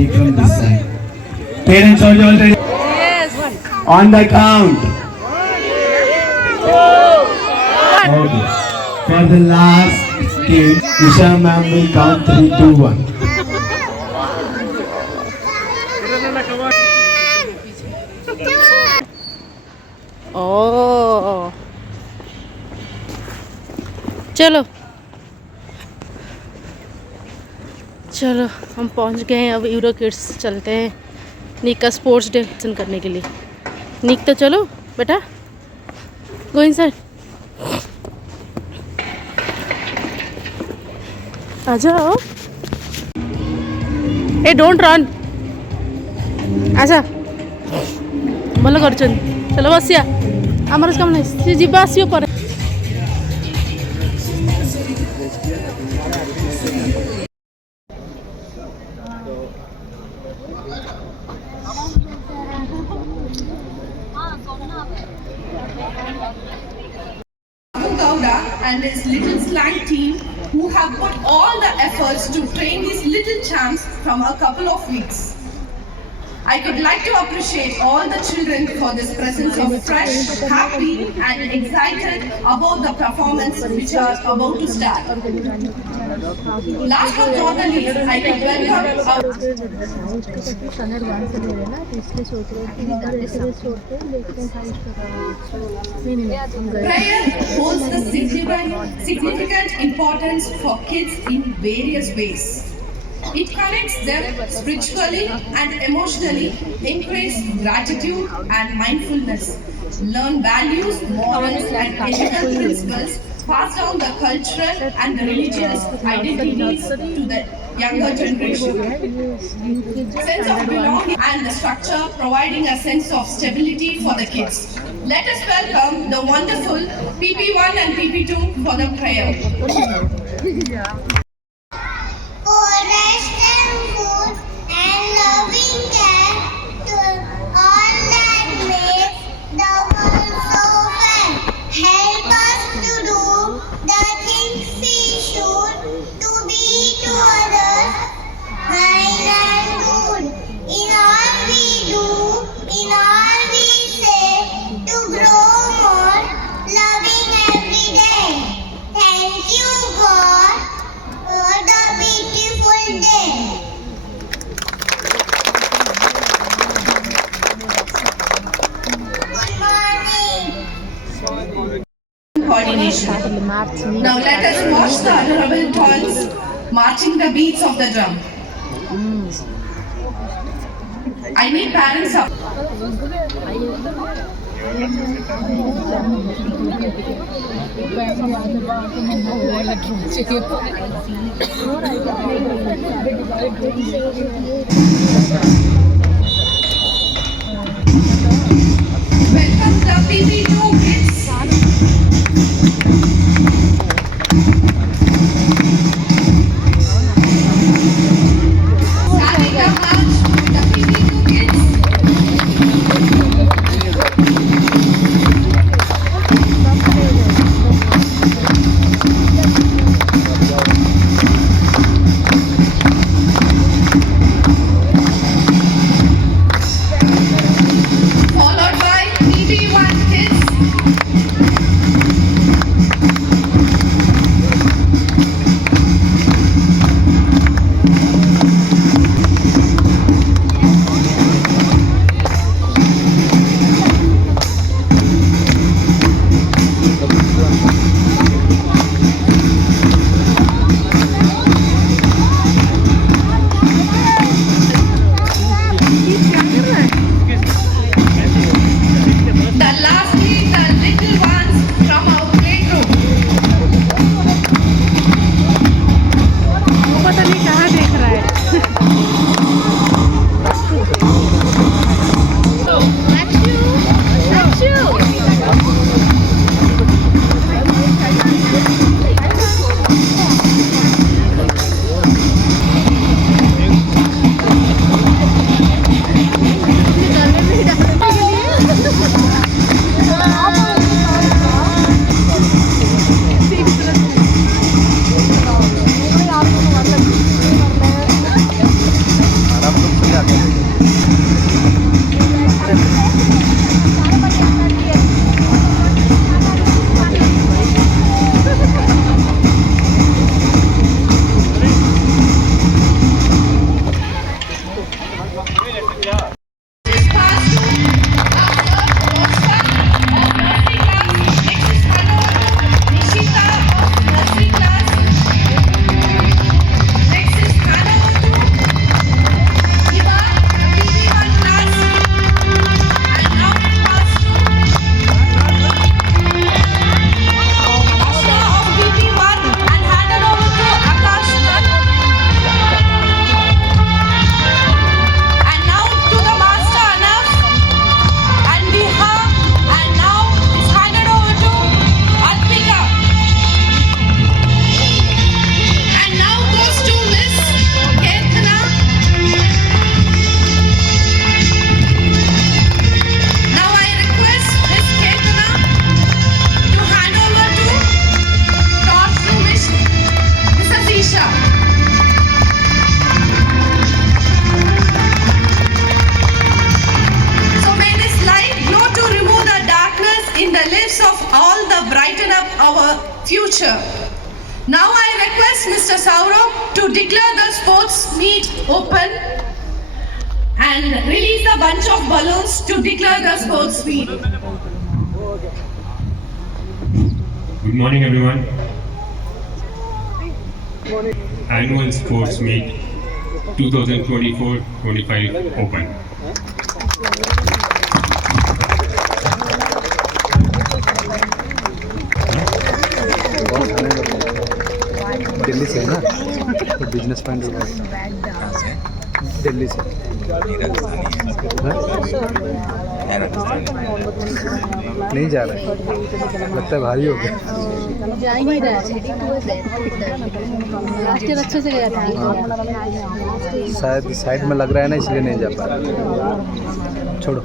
take from this side. Parents, are you all ready? Yes. On the count. Okay. For the last game, Isha ma'am will count 3, 2, 1. ओ चलो चलो हम पहुंच गए हैं। अब euro kids चलते हैं निक का स्पोर्ट्स डे करने के लिए। निक तो चलो बेटा, गो इनसाइड, आ जाओ। ए डोंट रन, आजा ଭଲ କରୁଛନ୍ତି। चलो बसिया, आमर काम नहीं, सी जीवा आसियो पर। Gowda and his little slang team who have put all the efforts to train these little champs from a couple of weeks. I would like to appreciate all the children for this presence of fresh, happy and excited about the performance which are about to start. Last but not the least, I can welcome our prayer holds the significant importance for kids in various ways. It connects them spiritually and emotionally, encourages gratitude and mindfulness, learn values, morals and ethical principles, pass down the cultural and the religious identities to the younger generation. Sense of belonging and the structure providing a sense of stability for the kids. Let us welcome the wonderful PP1 and PP2 for the prayer. For rest and food and loving care to all that makes the world so fair. Help us to do the things we should, to be to others kind and good. In all we do, in all we say, to grow more loving every day. Thank you, God, for the beautiful day. Good morning. Coordination. Now let us watch the honorable tones marching the beats of the drum. I need parents up. Welcome the PP2 kids. Starting the march with the PP2 kids. Followed by PP1 kids. Saurabh to declare the sports meet open and release a bunch of balloons to declare the sports meet. Good morning, everyone. Annual Sports Meet 2024-25 open. Delhi से है ना, तो business point Delhi से नहीं जा रहा है, लगता है भारी हो गया। जा ही नहीं रहा लास्ट ईयर अच्छे से गया था। शायद साइड में लग रहा है ना, इसलिए नहीं जा पा रहा। छोड़ो।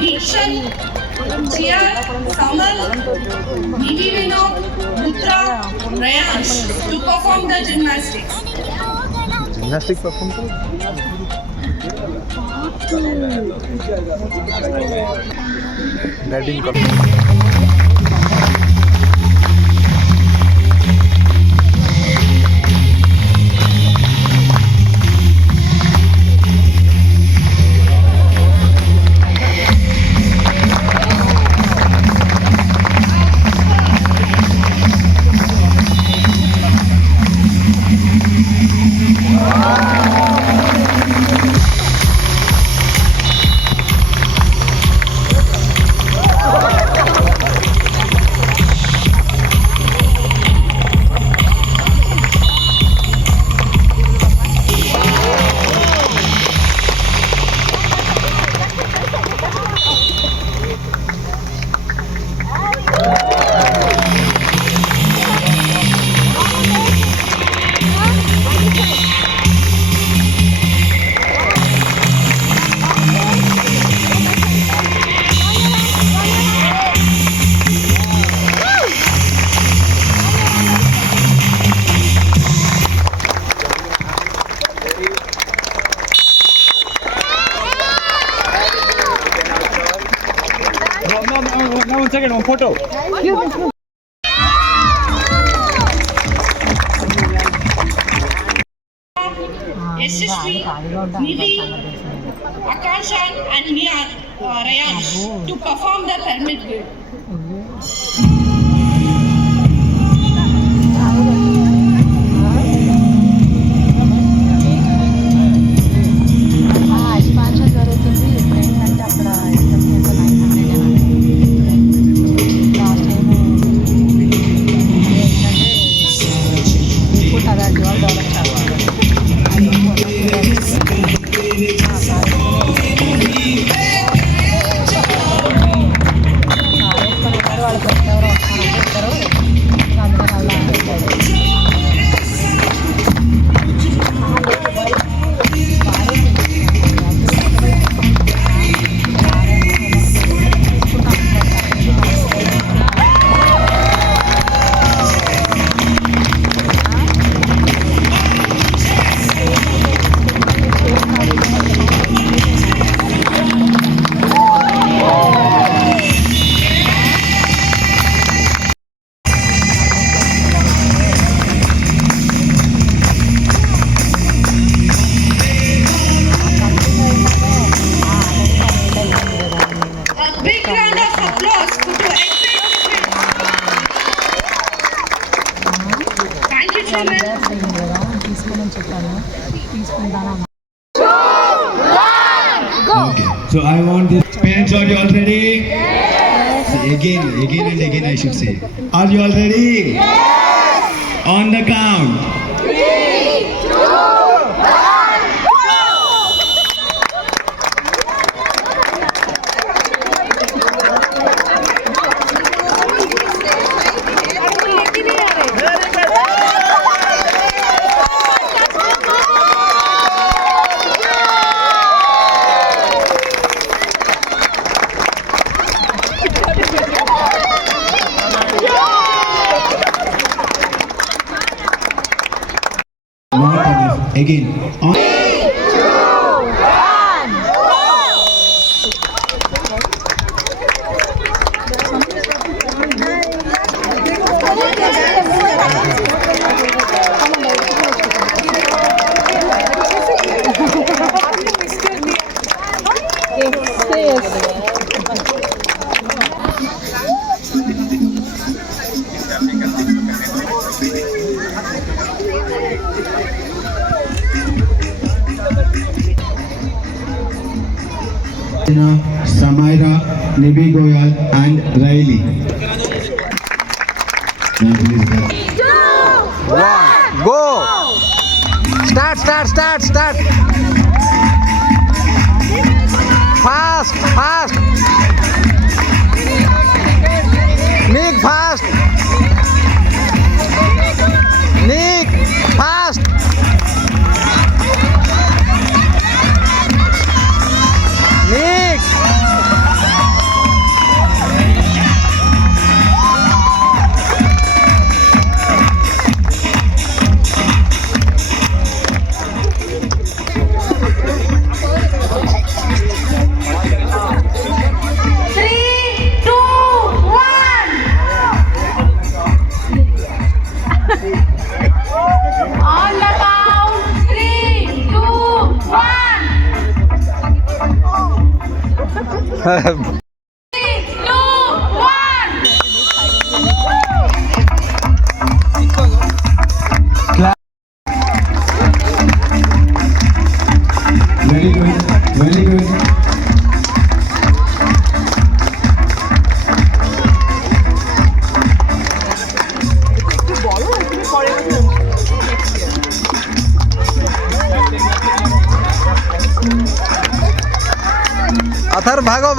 Dikshan, Jia, Kamal, Nidhi Vinod, Putra, Rayansh to perform the gymnastics. Gymnastic perform करो। बैटिंग करो। One second, one photo. Yashasvi, Nidhi, Akash and Mia Rayansh to perform the pyramid build. Expansion జరుగుతుంది ఏంటంటే అక్కడ లాస్ట్ టైం ఏంటంటే అదే develop వాళ్ళు Okay. So I want this. Parents, are you all ready? Yes. Again and again I should say. Are you all ready? Yes. On the count. Not enough. Again. On. Samaira, Nibi Goyal, and Riley. Now please go. One, go! Start! Fast! Nick, fast! Nick, fast! Nick! On the count, 3, 2, 1. 3, 2, 1. Very good. Athar भागो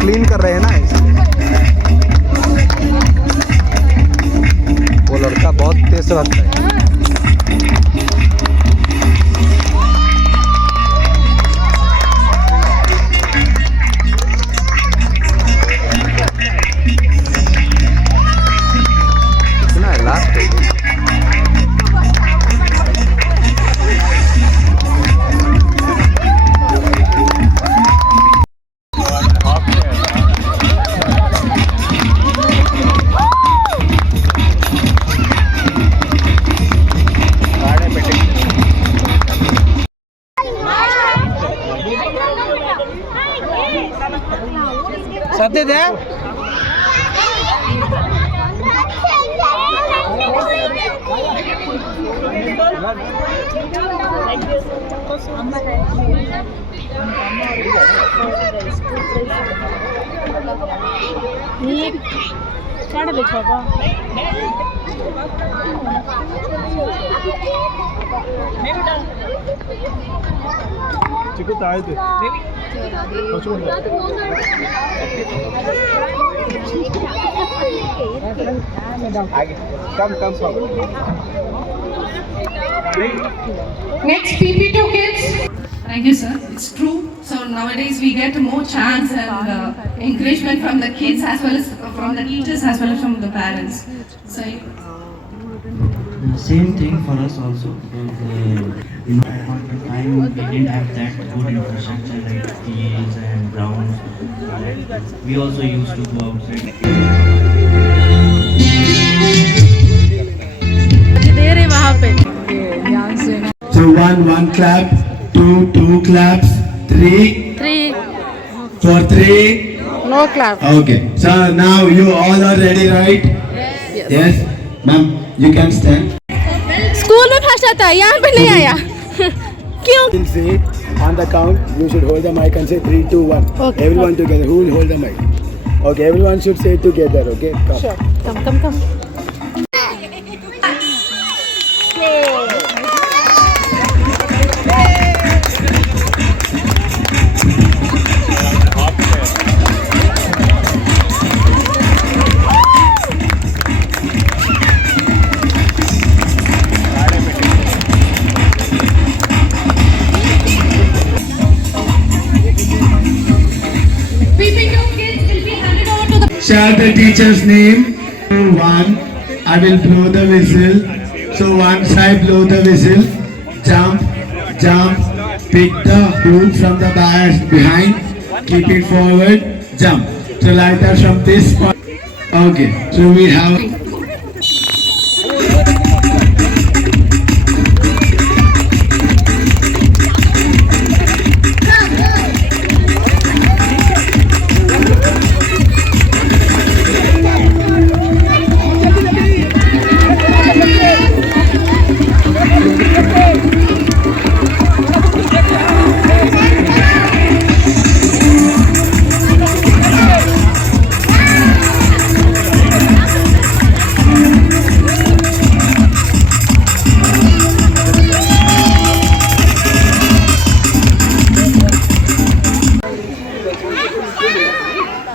clean कर रहे हैं ना वो लड़का बहुत तेज से भागता है कितना है लास्ट सत्य दे चिकू ताए थे कम Next, PP2 kids. Thank you, sir. It's true. So nowadays we get more chance and encouragement from the kids as well as from the teachers as well as from the parents. So Same thing for us also. At point of time, we didn't have that good infrastructure like fields and grounds. We also used to go outside. दे रहे वहाँ पे So one clap, two claps, three 3 for 3. no clap. Okay. So now you all are ready, right? Yes. Ma'am, you can stand. School में first आता है, यहाँ पे नहीं आया क्यों? Will say on the count, you should hold the mic and say 3, 2, 1. Okay. Everyone together. Who will hold the mic? Okay, everyone should say it together. Okay. Come. Sure. Come. PP2 kids will be handed over to the Shout the teacher's name. 1. I will blow the whistle. So once I blow the whistle, jump. Pick the hoop from the bars behind. Keep it forward. Jump. So like that from this point. Okay. So we have.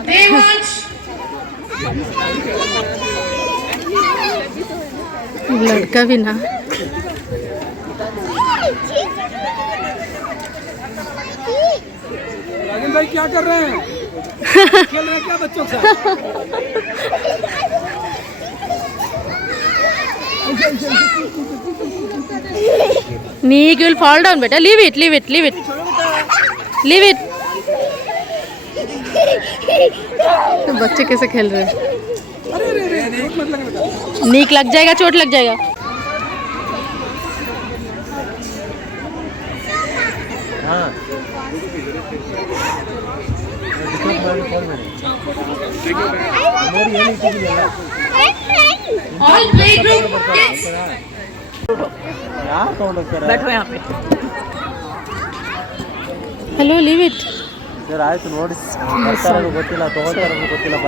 Devansh. लड़का भी ना राजन भाई क्या कर रहे हैं? खेल रहे हैं क्या बच्चों के साथ? Nick will fall down बेटा, leave it. तो बच्चे कैसे खेल रहे हैं? नीक लग जाएगा, चोट लग जाएगा। All playgroup kids. बैठो यहाँ पे। Hello, leave it. ಸರ್ ಆಯ್ತು ನೋಡಿ ಬರ್ತಾರೋ ಗೊತ್ತಿಲ್ಲ ತಗೋತಾರೋ ಗೊತ್ತಿಲ್ಲಪ್ಪ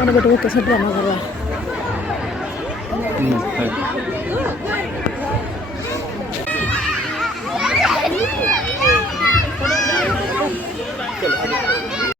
ಮನೆ ಬಿಟ್ಟು ಕೆಸರು ಡ್ರಾಮಾ ಬರುವ